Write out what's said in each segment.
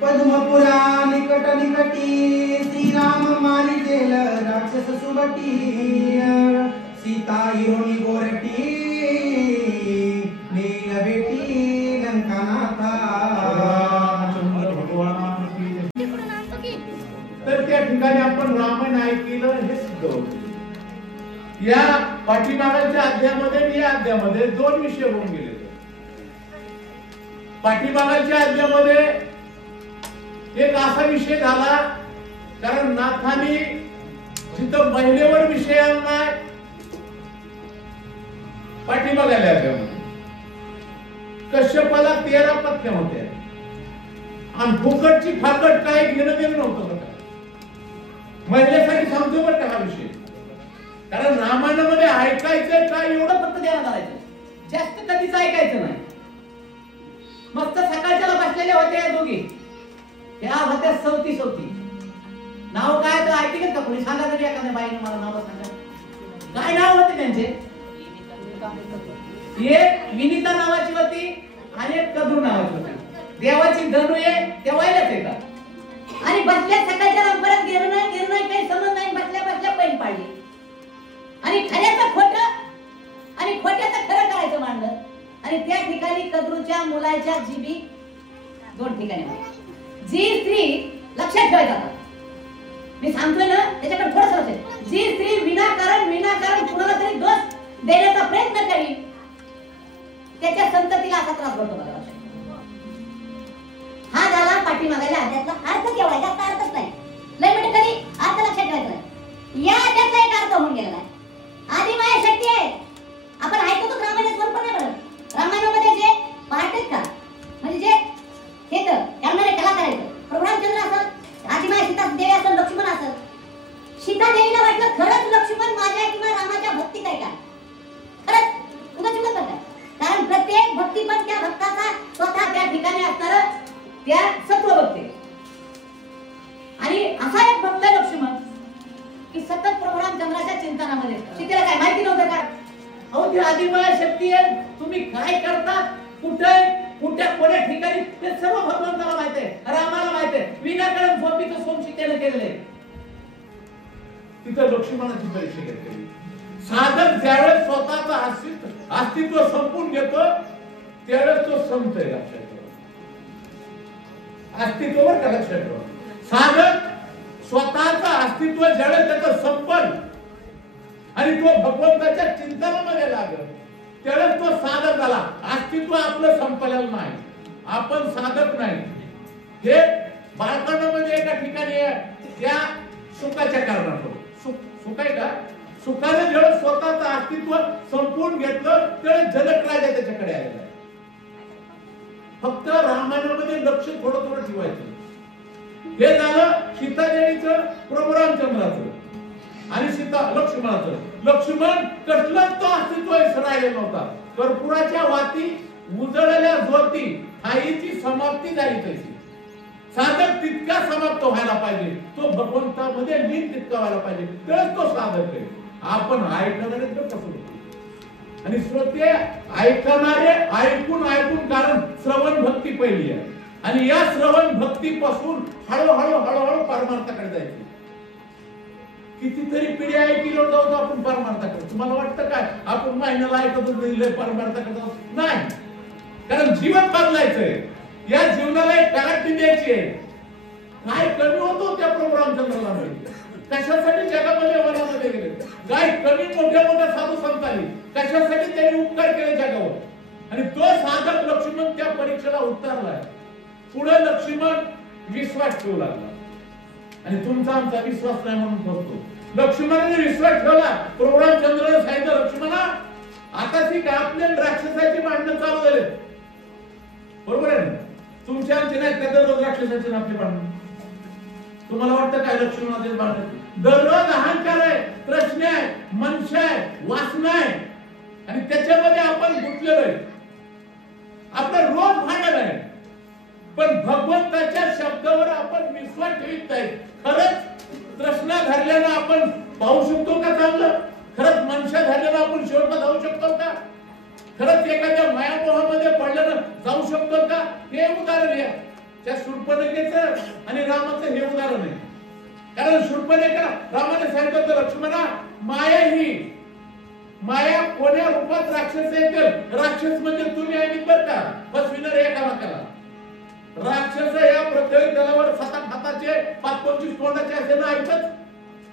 पद्मपुरा निकट निकटी श्रीराम मारिजेल राक्षस सुबटी सीता हिरोनी गोरटी नील बेटी लंकानाथा। तर त्या ठिकाणी आपण रामायण ऐकलं हे सिद्ध होतं। या पाठीमागच्या अध्यायामध्ये आणि या अध्यायामध्ये दोन विषय होऊन गेले। पाठीमागच्या अध्यायामध्ये एक असा विषय झाला, कारण नाथाने जिथं महिलेवर विषय आणलाय पाठीमागल्या अध्यायामध्ये कश्यपाला 13 पत्न्या होत्या आणि फुकटची फाकट काय घेणं देणं नव्हतं बघा। महिलेसाठी सांगतो बरं का हा विषय, कारण रामायणामध्ये ऐकायचं काय एवढं फक्त ध्यानात आणायचं, जास्त कधीच ऐकायचं नाही। मस्त सकाळच्याला बसलेल्या होत्या दोघी, त्या होत्या सवती नाव काय तर ऐकलं का कोणी? सांगा तरी एखाद्या बाईने मला नाव सांगा, काय नाव होते त्यांचे? एक विनिता नावाची होती आणि एक कदरू नावाची होती। देवाची धनु आहे तेव्हायलाच आहे का? आणि बसल्या सकाळच्या परत गेलं नाही काही समज नाही, बसल्या पैन पाडली आणि खऱ्याचं खोटं आणि खोट्याचं खरं करायचं मांडलं। आणि त्या ठिकाणी कदरूच्या मुलाच्या जीबी दोन ठिकाणी जी स्त्री लक्षात ठेवायचा, मी सांगतोय ना त्याच्याकडे थोडंसं लक्ष आहे। जी स्त्री विनाकारण कुणाला तरी दोष देण्याचा प्रयत्न करी त्याच्या संततीला असा त्रास होतो बघा। हा झाला पाठीमागायला अध्यात्मला अर्थ केवढा, जास्त अर्थच नाही, लय म्हणजे कधी अर्थ लक्षात ठेवायचा नाही। या अध्यात्मला एक अर्थ होऊन गेलेला आहे, आदिमाया शक्ती आहे। आपण ऐकतो रामायण स्वरूप नाही बरं, रामायणामध्ये जे पाहतात का म्हणजे जे हे तर करणारे कलाकार आहेत, प्रभू रामचंद्र असेल, आदिमाया सीता देवी असेल, लक्ष्मण असेल। सीता देवीला वाटलं खरंच लक्ष्मण माझ्या किंवा रामाच्या भक्तीत आहे का? खरंच उगाच उगाच बघा, कारण प्रत्येक भक्ती पण त्या भक्ताचा स्वतः त्या ठिकाणी असणार त्या सत्व भक्ती। आणि असा एक भक्त लक्ष्मण की सतत प्रभू रामचंद्राच्या चिंतनामध्ये, सीतेला काय माहिती नव्हतं का? अहो ती आदिमाया शक्ती आहे, तुम्ही काय करता, कुठे कोण्या ठिकाणी ते सर्व भगवंताला माहिती आहे, रामाला माहिती आहे। विनाकारण झोपीचं सोम सीतेने केलेले। तिथं लक्ष्मणाची परीक्षा घेतली। साधक ज्यावेळेस स्वतःचं अस्तित्व संपून घेतो त्यावेळेस तो संत आहे, लक्षात ठेवा। अस्तित्वावर का लक्षात ठेवा। साधक स्वतःचं अस्तित्व ज्यावेळेस त्याचं संपन आणि तो भगवंताच्या चिंतनामध्ये लागत त्यावेळेस तो साधक झाला। अस्तित्व आपलं संपलेलं नाही, आपण साधक नाही। हे बालपणामध्ये एका ठिकाणी त्या सुखाच्या कारणास्तव सुख आहे का, सुखाने जेव्हा स्वतःचं अस्तित्व संपून घेतलं त्यावेळेस जनक राजा त्याच्याकडे आलेला आहे। फक्त रामायणामध्ये लक्ष थोडं ठेवायचं। हे झालं सीतादेवीचं, प्रभू रामचंद्राचं आणि सीता लक्ष्मणाचं। लक्ष्मण कसलंच तो अस्तित्व राहिलेला नव्हता। कर्पुराच्या वाती उजळल्या ज्योती हाईची समाप्ती झाली तशी। साधक तितका समाप्त व्हायला पाहिजे, तो भगवंतामध्ये लीन तितका व्हायला पाहिजे, तरच तो साधक आहे। आपण ऐकणारे कसं आणि श्रोते ऐकणारे ऐकून कारण श्रवण भक्ती पहिली आहे आणि या श्रवण भक्तीपासून हळूहळू परमार्थाकडे जायचे। कितीतरी पिढ्या ऐकलो जाऊ आपण परमार्थाकडे। तुम्हाला वाटतं काय आपण महिन्याला ऐकत होतो परमार्थाकडे? नाही, कारण जीवन बदलायचंय, या जीवनाला एक टाळटी द्यायची आहे। काय कमी होतो त्या प्रभू रामचंद्राला मिळते, कशासाठी जगामध्ये वनामध्ये गेले, काय कमी मोठ्या साधू संत आले, कशासाठी त्यांनी उपकार केले जगावर। आणि तो साधक लक्ष्मण त्या परीक्षेला उतरलाय। पुढे लक्ष्मण विश्वास ठेवू लागला आणि तुमचा आमचा विश्वास नाही म्हणून फसतो। लक्ष्मणाने विश्वास ठेवला, प्रभू रामचंद्राने सांगितलं लक्ष्मणा आता ती काय आपल्या राक्षसाची भांडणं चालू झाले, बरोबर आहे ना? तुमच्या आमची नाही, त्या दररोज राक्षसाची आपली भांडणं। तुम्हाला वाटतं काय लक्ष्मणाचे भांडण? दररोज अहंकार आहे, प्रश्न आहे, मनशा आहे, वासना आहे आणि त्याच्यामध्ये आपण गुंतलेलो आहे। आपलं रोज भांडण आहे, पण भगवंताच्या शब्दावर आपण विश्वास ठेवत नाही। खरंच तृष्णा धरल्यानं आपण पाहू शकतो का चांगलं? खरंच मनशा धरल्यानं आपण शेवटला जाऊ शकतो का? खरंच एखाद्या मायामोहामध्ये पडल्यानं जाऊ शकतो का? हे उदाहरण घ्या। त्या शूर्पणखेचं आणि रामाचं हे उदाहरण आहे. कारण शूर्पणखा रामाने सांगितलं होतं, लक्ष्मणा माया कोण्या रूपात राक्षस येतील. राक्षस म्हणजे तुम्ही आणि बरं का, फसविणार एकामेकाला. राक्षस या प्रत्येक दलावर 7 हाताचे 5-25 तोंडाचे असे ना ऐकत.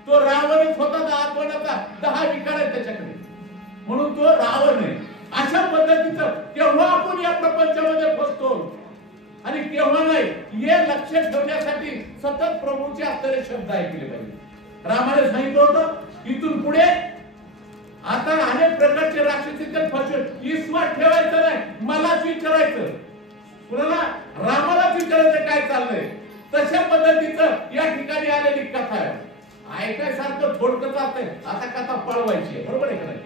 तो रावणच होता 10 तोंडाचा, 10 विकार आहेत त्याच्याकडे, म्हणून तो रावण आहे. अशा पद्धतीचं केव्हा आपण या प्रपंचामध्ये फसतो आणि केव्हा नाही, हे लक्ष ठेवण्यासाठी सतत प्रभूचे असणारे शब्द ऐकले पाहिजे. रामाने सांगितलं होतं इथून पुढे आता अनेक प्रकारचे राक्षसीचे फसवे विश्वास ठेवायचं नाही, मलाच विचारायचं. कुणाला? रामालाच विचारायचं काय चाललंय. तशा पद्धतीचं या ठिकाणी आलेली कथा आहे. ऐकायसारखं थोडकं असतंय. आता कथा पळवायची आहे, बरोबर आहे का नाही?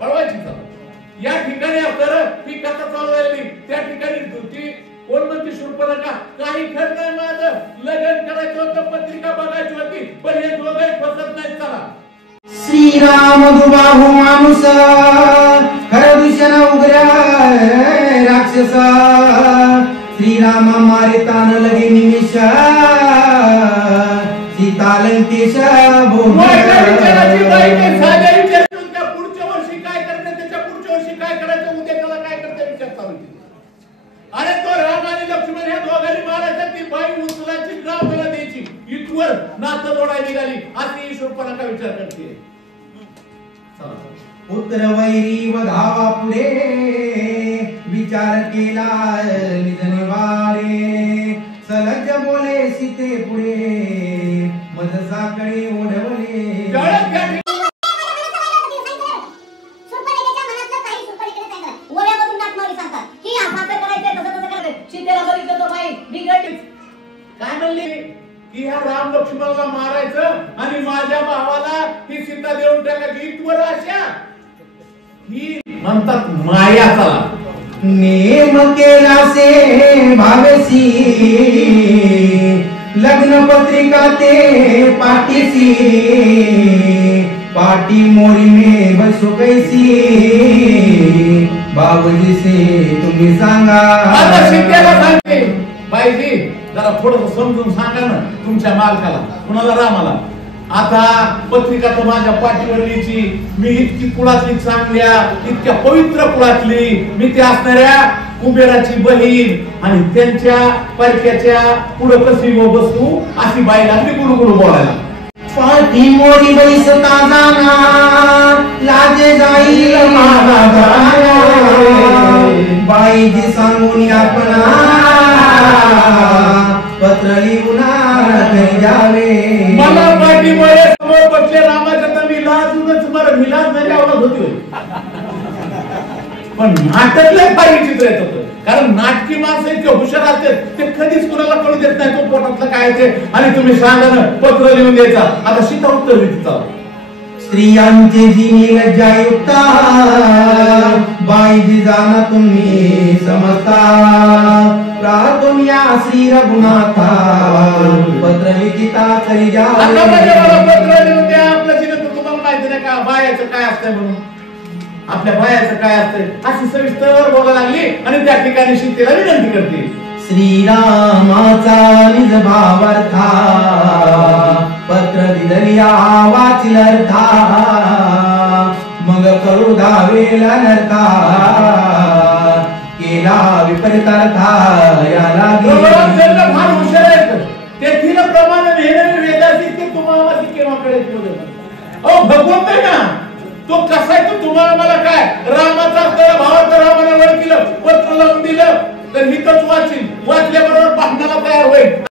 पळवायची चालू या ठिकाणी तर ती कथा चालू झाली. त्या ठिकाणी ती कोण म्हणते शूर्पणखा, काही खरं नाही माझं, लग्न करायचं होतं, पत्रिका बघायची होती, पण हे दोघे फसत नाहीत. चला श्रीराम दुबाहू माणूस खर दुष्ण उग्र राक्षस श्रीराम मारितान लगे निमिष सीता लंकेश पुढच्या वर्षी काय करते, त्याच्या पुढच्या वर्षी काय करायचं, उद्या त्याला काय करता विचार चालू. अरे तो राम आणि लक्ष्मण ह्या दोघांनी मारायचं, ती बाई उचलायची रावणाला द्यायची, इथवर नातं जोडायला निघाली. अशी शूर्पणखा विचार करते. पुत्र वैरी व धावा पुढे विचार केला निज निवारे सलज बोले सीते पुढे मज साकडे ओढवले. काय म्हणले की ह्या राम लक्ष्मणाला मारायचं आणि माझ्या भावाला ही सीता देऊन टाकायची, इथवर आशा. ही म्हणतात माया. चला नेम केला से भावेसी लग्न पत्रिका ते पाठीसी पाटी मोरी में बसो कैसी बाबूजी से तुम्ही सांगा. आता सीतेला सांगते, बाईजी जरा थोडं समजून सांगा ना तुमच्या मालकाला, कुणाला? रामाला. आता पत्रिका तर माझ्या पाठीवर लिहायची, मी इतकी कुळातली चांगल्या इतक्या पवित्र कुळातली, मी ते असणाऱ्या कुबेराची बहीण आणि त्यांच्या परक्याच्या पुढं कशी बसू, अशी बाई लागली गुडगुड बोलायला. पाठी मोरी बैसता जाना लाजे जाईल माझा बाईजी सांगून आपणा पत्र लिहून जावे. मला पाठीमुळे समोर बसले रामाच्या तर मी लाजूनच मला मिलाज नाही आवडत होती. पण नाटकले फार विचित्र येत होतं, कारण नाटकी माणसं इतके हुशार असते ते कधीच कुणाला कळू देत नाही तो पोटातलं काय ते, आणि तुम्ही सांगा ना पत्र लिहून द्यायचा. आता सीता उत्तर देते. स्त्रियांचे जिनी लज्जायुक्ता बाईजी जाना तुम्ही समजता प्रार्थून या श्री रघुनाथा पत्र लिखिता करी जा. पत्र लिहून द्या. आपल्या जिने तुम्हाला माहिती नाही का बायाचं काय असतंय म्हणून, आपल्या बायाचं काय असतंय अशी सविस्तर बोलायला लागली आणि त्या ठिकाणी सीतेला विनंती करते. श्रीरामाचा निज भावार्था पत्र दिदलिया वाचिलर्था मग करू धावेला नरता केला विपरीतार्था याला फार हुशार आहेत. तेथील प्रमाण वेदासी तुम्हाला केव्हाकडे भगवंत आहे ना, तो कसा आहे तो तुम्हाला मला काय रामाचा असलेला भावाचं रामाने वर केलं, पत्र लावून दिलं तर हितच वाचील, वाचल्याबरोबर पाहण्याला तयार होईल.